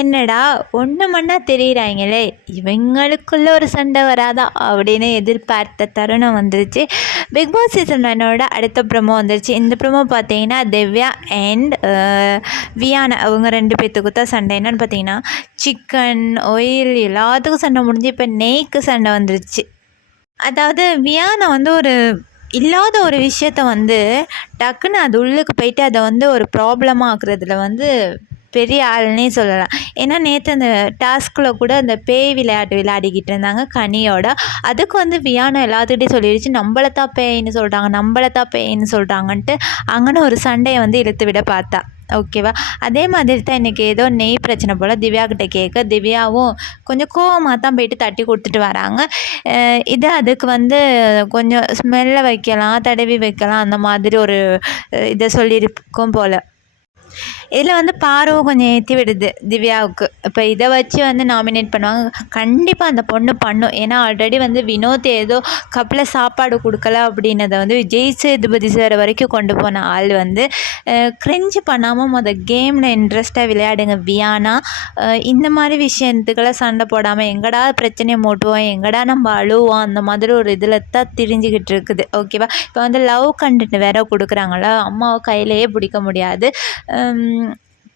என்னடா ஒன்று மண்ணா தெரியுறாங்களே. இவங்களுக்குள்ள ஒரு சண்டை வராதா? அப்படின்னு எதிர்பார்த்த தருணம் வந்துருச்சு. பிக் பாஸ் சீசன் ஒன்னோட அடுத்த ப்ரோமோ வந்துருச்சு. இந்த ப்ரோமோ பார்த்தீங்கன்னா திவ்யா அண்ட் வியானா. அவங்க ரெண்டு பேர்த்துக்கு தான் சண்டை என்னன்னு பார்த்தீங்கன்னா சிக்கன் ஒயில் எல்லாத்துக்கும் சண்டை முடிஞ்சு இப்போ நெய்க்கு சண்டை வந்துருச்சு. அதாவது வியானா வந்து ஒரு இல்லாத ஒரு விஷயத்த வந்து டக்குன்னு அது உள்ளுக்கு போயிட்டு அதை வந்து ஒரு ப்ராப்ளமாக ஆக்குறதுல வந்து பெரிய ஆள்னே சொல்லலாம். ஏன்னா நேற்று அந்த டாஸ்கில் கூட அந்த பேய் விளையாட்டு விளையாடிக்கிட்டு இருந்தாங்க கனியோட. அதுக்கு வந்து வியானம் எல்லாத்துக்கிட்டையும் சொல்லிடுச்சு நம்மளை தான் பேய்ன்னு சொல்கிறாங்க நம்மளை தான் பேய்ன்னு சொல்கிறாங்கன்ட்டு அங்கன்னு ஒரு சண்டையை வந்து இழுத்து விட பார்த்தா. ஓகேவா? அதே மாதிரி தான் இன்றைக்கி ஏதோ நெய் பிரச்சனை போல் திவ்யா கிட்ட கேட்க திவ்யாவும் கொஞ்சம் கோவமாக தான் போயிட்டு தட்டி கொடுத்துட்டு வராங்க. இது அதுக்கு வந்து கொஞ்சம் ஸ்மெல்ல வைக்கலாம் தடவி வைக்கலாம் அந்த மாதிரி ஒரு இதை சொல்லியிருக்கும் போல். இதில் வந்து பார்வை கொஞ்சம் ஏற்றி விடுது திவ்யாவுக்கு. இப்போ இதை வச்சு வந்து நாமினேட் பண்ணுவாங்க. கண்டிப்பாக அந்த பொண்ணு பண்ணும். ஏன்னா ஆல்ரெடி வந்து வினோத் ஏதோ கப்பில் சாப்பாடு கொடுக்கல அப்படின்னத வந்து விஜய் சேதுபதி சார் வரைக்கும் கொண்டு போன ஆள் வந்து க்ரெஞ்சு பண்ணாமல் முத கேமில் இன்ட்ரெஸ்ட்டாக விளையாடுங்க வியானா. இந்த மாதிரி விஷயத்துக்கெல்லாம் சண்டை போடாமல் எங்கடா பிரச்சனையை மூட்டுவோம் எங்கடா நம்ம அழுவோம் அந்த மாதிரி ஒரு இதில் தான் திரிஞ்சுக்கிட்டு இருக்குது. ஓகேவா இப்போ வந்து லவ் கண்டென்ட் வேற கொடுக்குறாங்களா அம்மாவை கையிலேயே பிடிக்க முடியாது.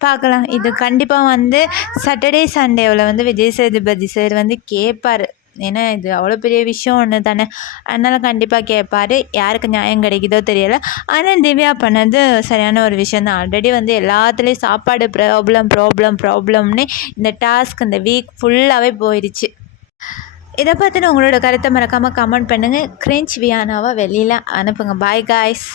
பார்க்கலாம். இது கண்டிப்பாக வந்து சாட்டர்டே சண்டேவில் வந்து விஜய் சேதுபதி சார் வந்து கேட்பார் ஏன்னா இது அவ்வளோ பெரிய விஷயம் ஒன்று தானே அதனால் கண்டிப்பாக கேட்பார் யாருக்கு நியாயம் கிடைக்குதோ தெரியல. ஆனால் திவ்யா பண்ணது சரியான ஒரு விஷயம் தான் ஆல்ரெடி வந்து எல்லாத்துலேயும் சாப்பாடு ப்ராப்ளம் ப்ராப்ளம் ப்ராப்ளம்னு இந்த டாஸ்க் இந்த வீக் ஃபுல்லாகவே போயிடுச்சு இதை பற்றின உங்களோட கருத்தை மறக்காமல் கமெண்ட் பண்ணுங்கள் கிரிஞ்ச் வியானாவை வெளியில் அனுப்புங்க. Bye guys